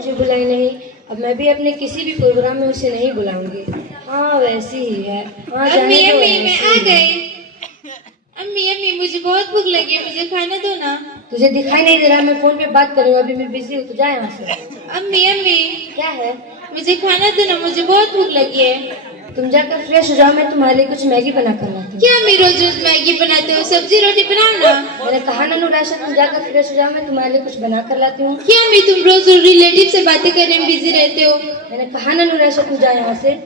मुझे बुलाई नहीं। अब मैं भी अपने किसी भी प्रोग्राम में उसे नहीं बुलाऊंगी। हाँ वैसी ही है। हाँ अम्मी जाने दो, अम्मी मैं ऐसी आ ही है। गई। अम्मी अम्मी मुझे बहुत भूख लगी है, मुझे खाना दो ना। तुझे दिखाई नहीं दे रहा? मैं फोन पे बात करूँ, अभी मैं बिजी हूँ, तो जा यहाँ से। अम्मी अम्मी क्या है? मुझे खाना दो ना, मुझे बहुत भूख लगी है। तुम जाकर फ्रेश हो जाओ, मैं तुम्हारे लिए कुछ मैगी बना कर लाती हूँ। क्या अम्मी रोज रोज मैगी बनाते हो? सब्जी रोटी बनाओ ना। मैंने कहा ना नुराशा, तुम जाकर फ्रेश हो जाओ, मैं तुम्हारे लिए कुछ बना कर लाती हूँ। क्या अम्मी तुम रोज रोज रिलेटिव से बातें करने में बिजी रहते हो? मैंने कहा ना नुराशा, तू जा यहाँ से।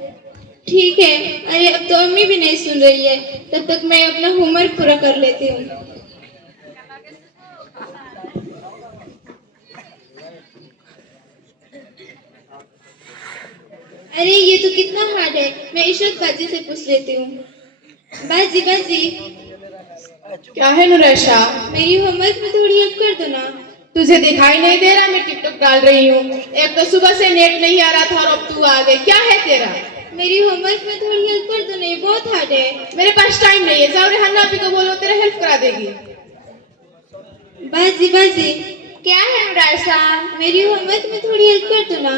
ठीक है। अरे अब तो अम्मी भी नहीं सुन रही है, तब तक मैं अपना होमवर्क पूरा कर लेती हूँ। अरे ये तो कितना हार्ड है, मैं इशरत बाजी से पूछ लेती हूँ। बाजी बाजी क्या है नुरैशा? मेरी होमवर्क में थोड़ी हेल्प कर दो ना। तुझे दिखाई नहीं दे रहा मैं टिकटॉक डाल रही हूँ? एक तो सुबह से नेट नहीं आ रहा था और अब तू आ गई, क्या है तेरा? मेरी होमवर्क में थोड़ी हेल्प कर दो ना, ये बहुत हार्ड है। मेरे पास टाइम नहीं है, जाओ रेहाना अभी को बोलो तेरा हेल्प करा देगी। बाजी बाजी क्या है नुरैशा? मेरी होमवर्क में थोड़ी हेल्प कर दो ना।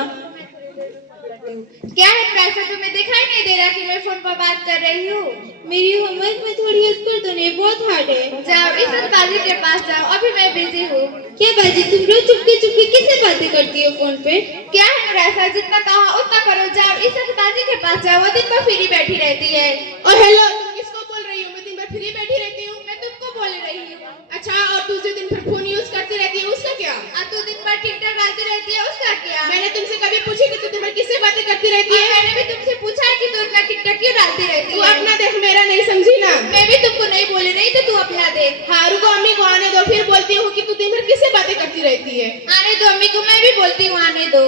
क्या है नुरैशा, तुम्हें दिखाई नहीं दे रहा कि मैं फोन पर बात कर रही हूँ? मेरी होमवर्क में थोड़ी हेल्प कर दो ना, ये बहुत हार्ड है। जाओ इशरत बाजी के पास जाओ, अभी मैं बिजी हूँ। क्या बाजी तुम रोज चुपके चुपके किससे बातें करती हो फोन पे? क्या है नुरैशा, जितना कहा उतना करो, जाओ इशरत बाजी के पास जाओ, वो दिन भर फ्री बैठी रहती है। और हेलो, तुम किसको बोल रही हो? मैं दिन भर फ्री बैठी रहती हूँ? मैं तुमको बोल रही हूँ। अच्छा, और तू जो दिन भर फोन यूज करती रहती है उसका क्या? और तू दिन भर टिकटॉक डालती रहती है उसका क्या? मैंने तुमसे कभी पूछी कि तू दिन भर किससे बातें करती रहती है? मैंने भी तुमसे पूछा है कि तू इतना टिकटॉक क्यों डालती रहती है? तू अपना देख, मेरा नहीं, समझी ना? मैं भी तुमको नहीं बोली रही, तो तू अपना देख। हाँ रुको, अम्मी को आने दो, फिर बोलती हूँ कि तू दिन भर किससे बातें करती रहती है। आने दो अम्मी को, मैं भी बोलती हूँ आने दो।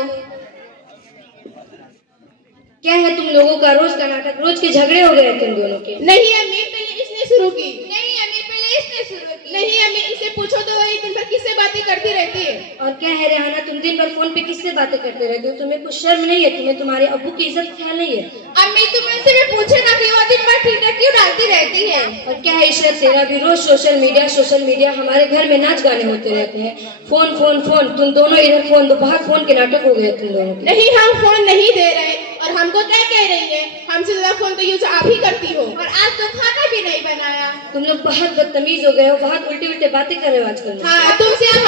क्या है तुम लोगों का रोज का नाटक? रोज के झगड़े हो गए तुम दोनों के। नहीं अम्मी, पहले इसने शुरू की। नहीं अम्मी पहले इसने शुरू की। नहीं अम्मी, इसे पूछो तो ये दिन भर किससे बातें करती रहती है। और क्या है रेहाना, तुम दिन भर फोन पे किससे बातें करते रहते हो? तुम्हें कुछ शर्म नहीं है? तुम्हें तुम्हारे अब्बू की इज्जत ख्याल नहीं है? अम्मी तुम उनसे भी पूछे ना कि वो दिन भर टिकटॉक क्यों डालती रहती है। और क्या है इशरत, तेरा भी रोज सोशल मीडिया हमारे घर में नाच गाने होते रहते हैं। फोन फोन फोन, तुम दोनों इधर फोन दो, बाहर फोन के नाटक हो गए तुम दोनों के। नहीं, हम फोन नहीं दे रहे, और हमको क्या कह रही है? हमसे ज्यादा फोन तो यूज आप ही करती हो, और आज तो खाना भी नहीं बनाया। तुम लोग बहुत बदतमीज हो गए हो, बहुत उल्टे उल्टे बातें कर रहे हो आजकल। हाँ तुमसे हम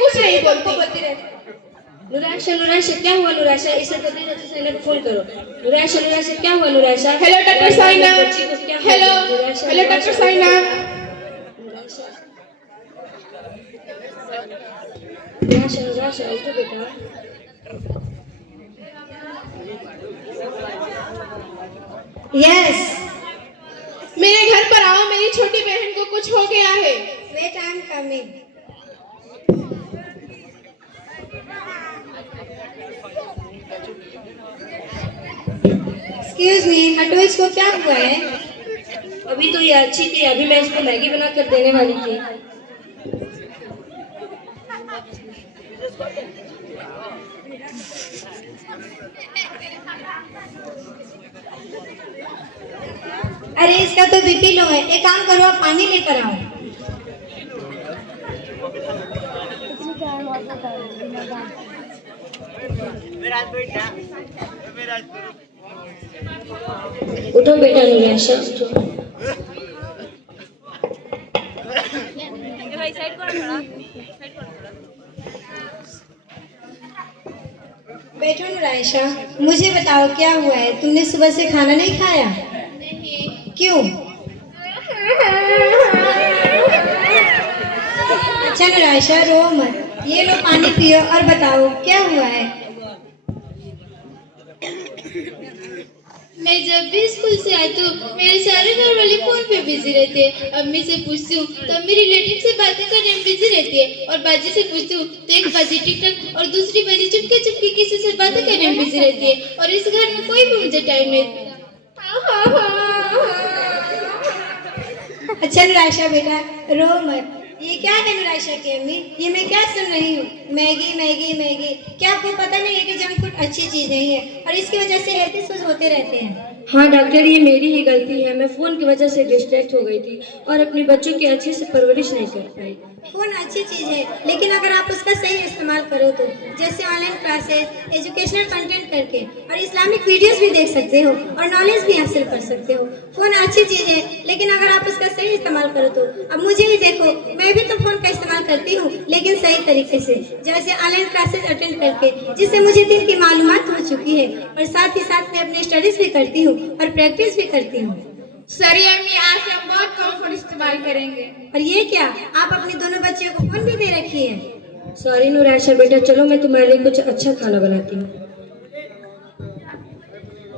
कुछ नहीं बोलती। नुराशा क्या हुआ? नुराशा इसे पति चाचा साइना को फोन करो। नुराशा क्या हुआ? नुराशा hello doctor Saina. Hello hello doctor Saina. नुराशा उठो बेटा। यस मेरे घर पर आओ, मेरी छोटी बहन को कुछ हो गया है। Wait I am coming. Excuse me, हटो, इसको क्या हुआ है? अभी तो ये अच्छी थी, अभी मैं इसको मैगी बना कर देने वाली थी। अरे इसका तो बीपी लो है, एक काम करो, आप पानी लेकर आओ। उठो बेटा नुराशा, उठो। बैठो नुराइशा, मुझे बताओ क्या हुआ है? तुमने सुबह से खाना नहीं खाया? नहीं। क्यों? अच्छा नुराइशा रो मत, ये लो पानी पियो और बताओ क्या हुआ है? मैं जब भी स्कूल से आती हूँ मेरे सारे घर वाले फोन पे बिजी रहते हैं। अम्मी से पूछती हूँ तो अम्मी रिलेटिव से बातें करने में बिजी रहती है, और बाजी से पूछती हूँ तो एक बाजी टिकटॉक और दूसरी बाजी चुपके चुपके किसी से बातें करने में बिजी रहती है, और इस घर में कोई भी मुझे टाइम नहीं। अच्छा नुराइशा बेटा रो मत, ये क्या है नुराइशा की अम्मी? ये मैं क्या सुन रही हूँ? मैगी मैगी मैगी, क्या आपको पता नहीं है कि जंक फूड अच्छी चीज नहीं है और इसकी वजह से हेल्थ इश्यूज होते रहते हैं? हाँ डॉक्टर, ये मेरी ही गलती है। मैं फ़ोन की वजह से डिस्ट्रैक्ट हो गई थी और अपने बच्चों की अच्छे से परवरिश नहीं कर पाई। फ़ोन अच्छी चीज़ है, लेकिन अगर आप उसका सही इस्तेमाल करो तो, जैसे ऑनलाइन क्लासेस, एजुकेशनल कंटेंट करके और इस्लामिक वीडियोस भी देख सकते हो और नॉलेज भी हासिल कर सकते हो। फ़ोन अच्छी चीज़ है, लेकिन अगर आप उसका सही इस्तेमाल करो तो। अब मुझे ही देखो, मैं भी तो फ़ोन का इस्तेमाल करती हूँ, लेकिन सही तरीके से, जैसे ऑनलाइन क्लासेस अटेंड करके, जिससे मुझे दिन की मालूमात हो चुकी है और साथ ही साथ मैं अपनी स्टडीज़ भी करती हूँ और प्रैक्टिस भी करती हूँ। सॉरी अम्मी, आज से हम बहुत कम फोन इस्तेमाल करेंगे। और ये क्या, आप अपने दोनों बच्चियों को फ़ोन भी दे रखी है? सॉरी नूराशा बेटा, चलो मैं तुम्हारे लिए कुछ अच्छा खाना बनाती हूँ।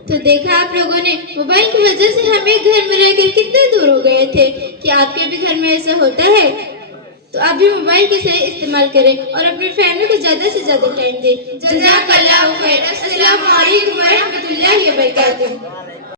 तो देखा आप लोगों ने, मोबाइल की वजह से हम एक घर में रहकर कितने दूर हो गए थे। क्या आपके भी घर में ऐसा होता है? तो आप भी मोबाइल के सही इस्तेमाल करें और अपनी फैमिली को ज्यादा से ज्यादा टाइम दें। जज़ाकल्लाहु खैर। अस्सलामु अलैकुम व रहमतुल्लाहि व बरकातुहू।